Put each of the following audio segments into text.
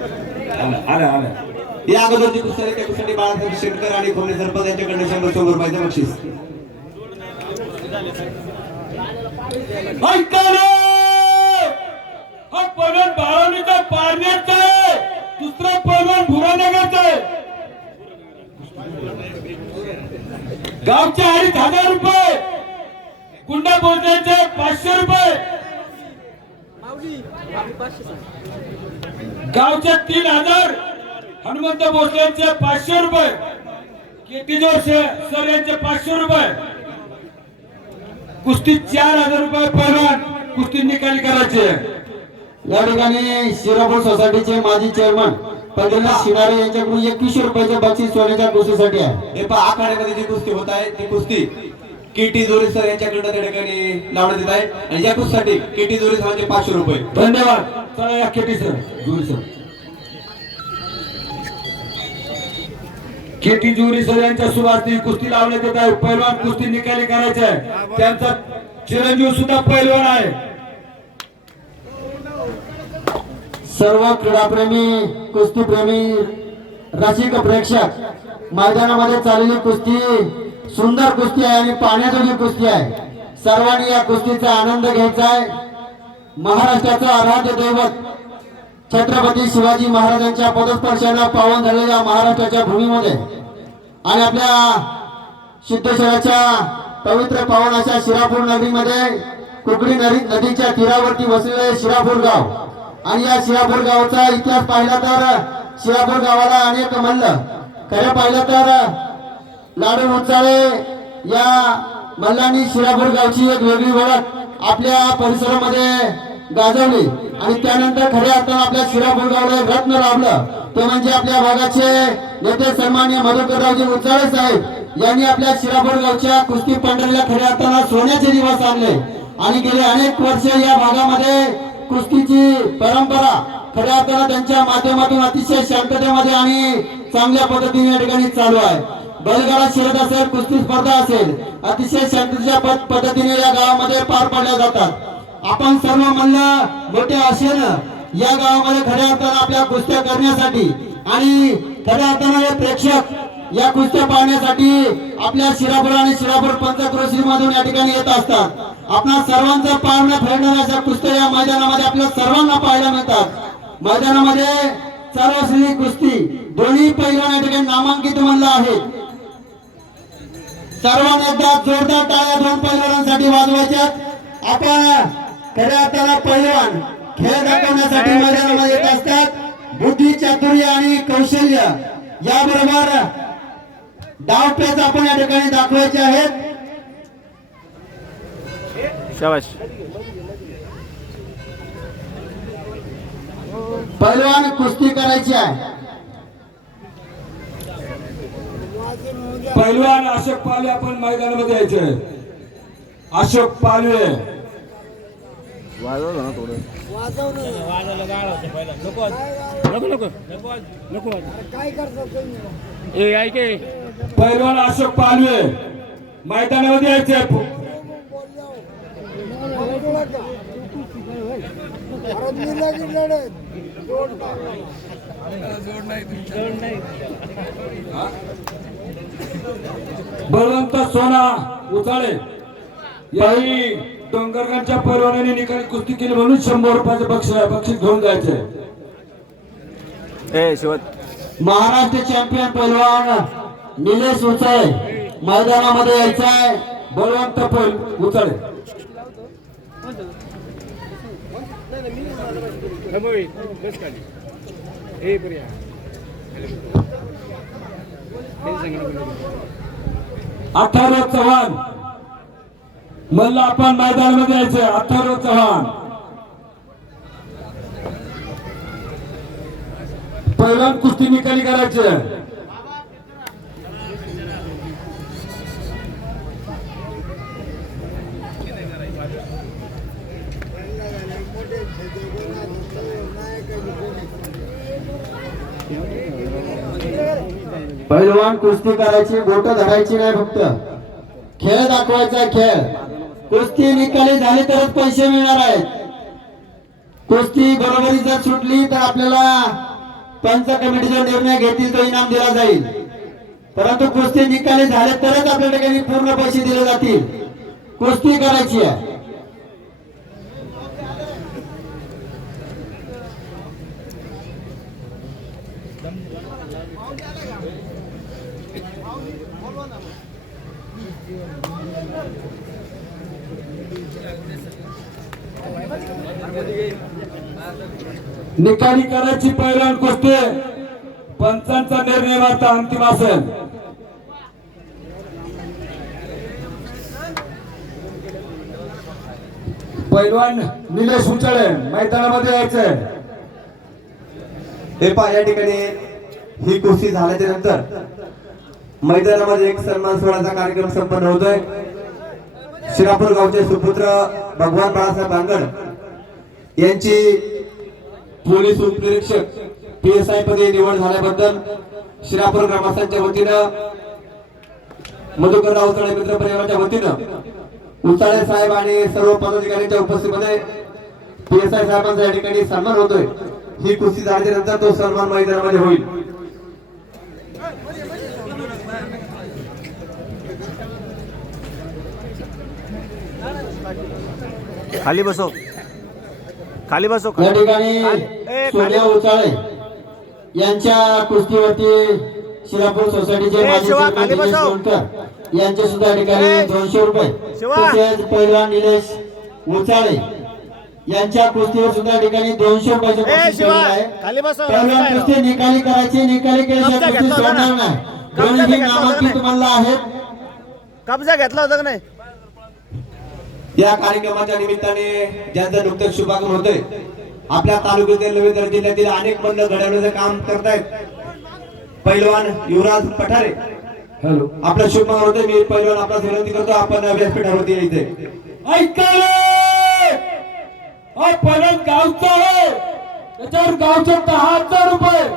आलं आलं या अगोदरची कुस्ती त्या कुस्ती बाळासाहेब शेटकर आणि खोमणे सरपंच यांच्याकडनं शंभर शंभर रुपयाचं बक्षीस. हा पवन बाळवणीचा पारण्याचा आहे दुसरा पवन भुरानगरचा आहे! गावचे अडीच हजार रुपये! गुंडा बोलण्याचे पाचशे रुपये गावचे तीन हजार हनुमंत भोसले यांचे पाचशे रुपये केटीजोर सर यांचे पाचशे रुपये. कुस्ती चार हजार रुपये पहिलवान कुस्ती निकाली करायचे. या ठिकाणी शिरापूर सोसायटीचे माजी चेअरमन पंढरीनाथ शिणारे यांच्याकडून एकवीसशे रुपयाचे बक्षीस सोन्याच्या कुस्तीसाठी आहे. हे पण आखाड्यामध्ये जी कुस्ती होत आहे ती कुस्ती केटी जोरी सर यांच्याकडनं त्या ठिकाणी लावण्यात येत आहे. आणि या कुस्तीसाठी केटी जोरी सरांचे पाचशे रुपये. धन्यवाद. चला या KT sir. Juri sir. KT Juri sir यांच्या सुभाषनी कुस्ती लावण्यात येत आहे. पहिलवान कुस्ती निकाली करायचे आहे. त्यांचा चिरंजीव सुद्धा पहिलवान आहे. सर्व क्रीडाप्रेमी कुस्तीप्रेमी रसिक प्रेक्षक मैदानामध्ये चाललेली कुस्ती सुंदर कुस्ती आहे आणि पाण्याजोगी कुस्ती आहे. सर्वांनी या कुस्तीचा आनंद घ्यायचा आहे. महाराष्ट्राचं आराध्य दैवत छत्रपती शिवाजी महाराजांच्या पदस्पर्शाला पावन झालेल्या महाराष्ट्राच्या भूमीमध्ये आणि आपल्या सिद्धेश्वराच्या पवित्र पावन अशा शिरापूर नगरीमध्ये कुकडी नदी नदीच्या तीरावरती वसलेले शिरापूर गाव. आणि या शिरापूर गावाचा इतिहास पाहिला तर शिरापूर गावाला अनेक म्हणलं खरं पाहिलं तर लाडू उचाळे या मल्लांनी शिरापूर गावची एक वेगळी ओळख आपल्या परिसरामध्ये गाजवली. आणि त्यानंतर खऱ्या अर्थानं आपल्या शिरापूर गावला एक रत्न लाभलं. ते म्हणजे आपल्या भागाचे नेते सन्मान्य मधुकररावजी उचाळे साहेब. यांनी आपल्या शिरापूर गावच्या कुस्ती पंढरीला खऱ्या अर्थानं सोन्याचे दिवस आणले. आणि गेले अनेक वर्ष या भागामध्ये कुस्तीची परंपरा खऱ्या अर्थानं त्यांच्या माध्यमातून अतिशय शांततेमध्ये आणि चांगल्या पद्धतीने या ठिकाणी चालू आहे. बैलगाडा शर्यत असेल कुस्ती स्पर्धा असेल अतिशय शांततेच्या पद- पद्धतीने या गावामध्ये पार पाडल्या जातात. आपण सर्व म्हणलं मोठ्या आशेनं या गावामध्ये खऱ्या अर्थानं आपल्या कुस्त्या करण्यासाठी आणि खऱ्या अर्थानं हे प्रेक्षक या कुस्त्या पाहण्यासाठी आपल्या शिरापूर आणि शिरापूर पंचक्रोशी मधून या ठिकाणी येत असतात. आपल्या सर्वांचा पावण्या फेडणाऱ्या अशा कुस्त्या या मैदानामध्ये आपल्या सर्वांना पाहायला मिळतात. मैदानामध्ये चालू कुस्ती दोन्ही पैलवान या ठिकाणी नामांकित म्हणलं आहे. सर्वांनी एकदा जोरदार टाळ्या दोन पैलवानांसाठी वाजवायच्या आपण खऱ्या अर्थानं पैलवान खेळ दाखवण्यासाठी मैदानामध्ये येत असतात. बुद्धी चातुर्य आणि कौशल्य याबरोबर डाव पेच आपण या ठिकाणी दाखवायचे आहेत. शाबाश पैलवान कुस्ती करायची आहे. पहिलवान अशोक पालवे आपण मैदानामध्ये यायचे अशोक पालवे. वाजव ना थोडं. नको नको नको ए ऐक. पहिलवान अशोक पालवे. मैदानामध्ये यायचे बळवंत सोना उचाळे याही डोंगरगांच्या पैलवानाने निकाली कुस्ती केली म्हणून शंभर रुपयाचं बक्षीस बक्षीस घेऊन जायचे ए शिवत. महाराष्ट्र चॅम्पियन पैलवान निलेश उचाळे मैदानामध्ये यायचा आहे बळवंत पैल उचाळे. बस खाली. ए बऱ्या अथर्व चव्हाण. म्हणलं आपण मैदानामध्ये यायचं अथर्व चव्हाण. पहिल्यान कुस्ती निकाली करायचे पैलवान कुस्ती करायची बोट धरायची नाही फक्त. खेळ दाखवायचा खेळ. कुस्ती निकाली झाली तरच पैसे मिळणार आहेत. कुस्ती बरोबरी जर सुटली तर आपल्याला पंच कमिटीचा निर्णय घेतील तो इनाम दिला जाईल. परंतु कुस्ती निकाली झाले तरच आपल्या ठिकाणी पूर्ण पैसे दिले जातील. कुस्ती करायची आहे. निकाली करायची पहिला कुस्ती. पंचांचा निर्णय मात्र अंतिम असेल. पैलवान निलेश उचळे मैदानामध्ये यायचंय हे पहा या ठिकाणी ही कुस्ती झाल्याच्यानंतर मैदानामध्ये एक सन्मान सोहळ्याचा कार्यक्रम संपन्न होतोय. शिरापूर गावचे सुपुत्र भगवान बाळासाहेब बांगड यांची पोलीस उपनिरीक्षक पी एस आयमध्ये निवड झाल्याबद्दल शिरापूर ग्रामस्थांच्या वतीनं मधुकर उचाळे मित्र परिवाराच्या वतीनं उचाळे साहेब आणि सर्व पदाधिकाऱ्यांच्या उपस्थितीमध्ये पी एस आय साहेबांचा या ठिकाणी सन्मान होतोय. ही कुस्ती झाल्यानंतर तो सन्मान मैदानामध्ये होईल. खाली बसो. खाली बसो या ठिकाणी उचाळे यांच्या कुस्तीवरती शिरापूर सोसायटीचे यांच्या सुद्धा ठिकाणी दोनशे रुपये. तसेच पैलवान निलेश उचाळे यांच्या कुस्तीवर सुद्धा ठिकाणी दोनशे रुपयाचे पैलवान कुस्ती निकाली करायची निकाली कुस्ती सोडणार? नाही. दोन्ही नामांकित? तुम्हाला आहेत. कब्जा घेतला होता का नाही? या कार्यक्रमाच्या निमित्ताने ज्यांचं नुकतंच शुभागमन होतंय आपल्या तालुक्यातील नवीन जिल्ह्यातील अनेक मंडळ घडवण्याचं काम करतायत. पैलवान युवराज पठारे. हॅलो. आपलं शुभमंगल होतंय मी पैलवान आपला विनंती करतो आपण व्यासपीठावरती यायचंय ऐकायला हा परत गावचा आहे. त्याच्यावर गावचे दहा हजार रुपये.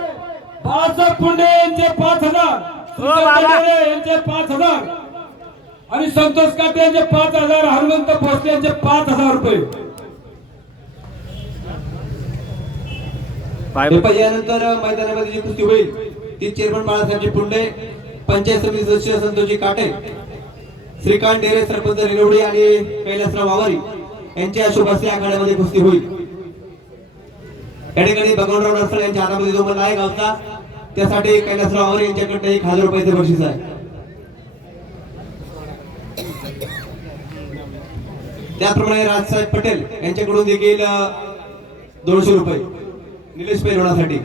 बाळासाहेब पुंडे यांचे पाच हजार. यांचे पाच हजार. आणि संतोष काटे यांचे पाच हजार हनुमंत भोसले यांचे पाच हजार रुपये. यानंतर मैदानामध्ये जी कुस्ती होईल ती चेअरमन बाळासाहेबजी पुंडे पंचायत समिती सदस्य संतोषजी काटे श्रीकांत डेरे सरपंच रेवडी आणि कैलासराव वावारी यांच्या शुभ हस्ते आखाड्यामध्ये कुस्ती होईल. या ठिकाणी भगवानराव नरसळ यांच्या हातामध्ये जो मल्ला आहे गावचा त्यासाठी कैलासराव वावारी यांच्याकडे एक हजार रुपयाचे बक्षीस आहे. त्याचप्रमाणे राजसाहेब पटेल यांच्याकडून देखील दोनशे रुपये निलेश पैलवानासाठी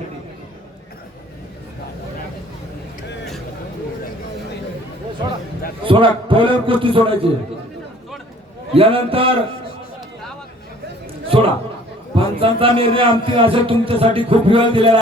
सोडा पहिल्यावर गोष्टी सोडायची. यानंतर सोडा. पंचांचा निर्णय आमची असेल तुमच्यासाठी खूप वेळ दिलेला